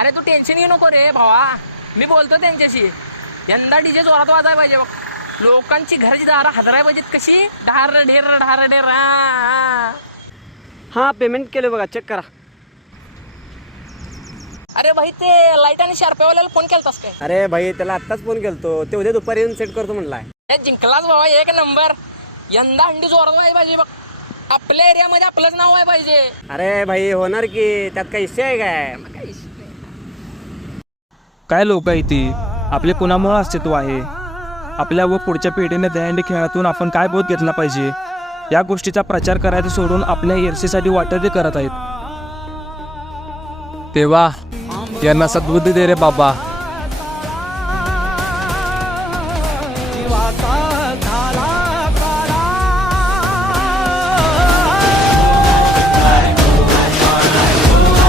अरे तू टेन्शन घेऊ नको रे भावा, मी बोलतो त्यांच्याशी. यंदा डीजे जोरात वाजाय पाहिजे बघ, लोकांची घराची दारं हजराय पाहिजेत कशी, ढार ढेर ढार ढेर. हां पेमेंट केलं बघा, चेक करा. अरे भाई ते लाईट आणि शार्पेवाल्याला फोन केलतास काय? अरे भाई त्याला आत्ताच फोन केलतो, ते उद्या दुपारी येऊन सेट करतो म्हणलाय. हे जिंकलाच बाबा, एक नंबर. यंदा हंडी जोरात व्हायला पाहिजे बघ, आपल्या एरियामध्ये आपलंच नाव व्हायला पाहिजे. अरे भाई होणार की, त्यात काही इश्यू आहे काय? काय लोक आहे ती, आपले कुणामुळे अस्तित्व आहे, आपल्या व पुढच्या पिढीने दहीहंडी खेळातून आपण काय बोध घेतला पाहिजे या गोष्टीचा प्रचार करायचा सोडून आपल्या ईर्षेसाठी वाटते करत आहेत. तेव्हा यांना सद्बुद्धी दे रे बाबा.